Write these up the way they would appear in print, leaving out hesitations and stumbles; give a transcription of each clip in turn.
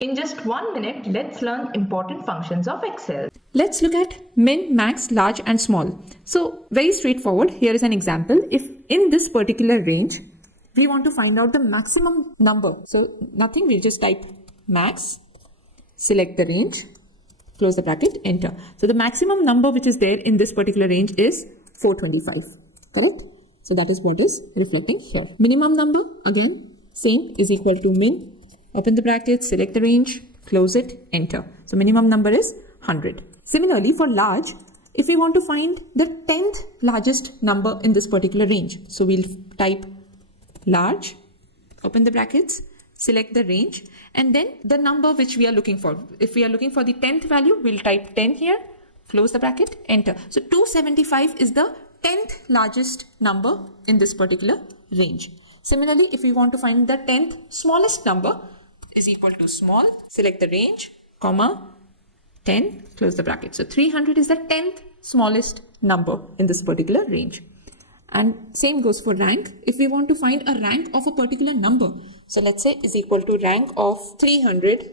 In just 1 minute, let's learn important functions of Excel. Let's look at min, max, large and small. So very straightforward. Here is an example. If in this particular range, we want to find out the maximum number. So nothing, we'll just type max, select the range, close the bracket, enter. So the maximum number which is there in this particular range is 425, correct? So that is what is reflecting here. Minimum number, again, same, is equal to min. Open the bracket, select the range, close it, enter. So minimum number is 100. Similarly, for large, if we want to find the 10th largest number in this particular range, so we'll type large, open the brackets, select the range, and then the number which we are looking for. If we are looking for the 10th value, we'll type 10 here, close the bracket, enter. So 275 is the 10th largest number in this particular range. Similarly, if we want to find the 10th smallest number, is equal to small, select the range, comma, 10, close the bracket. So 300 is the 10th smallest number in this particular range. And same goes for rank. If we want to find a rank of a particular number, so let's say is equal to rank of 300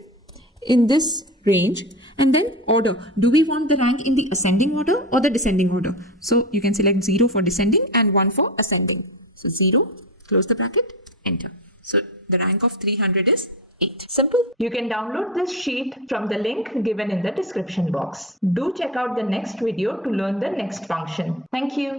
in this range, and then order. Do we want the rank in the ascending order or the descending order? So you can select 0 for descending and 1 for ascending. So 0, close the bracket, enter. So the rank of 300 is 8. Simple. You can download this sheet from the link given in the description box. Do check out the next video to learn the next function. Thank you.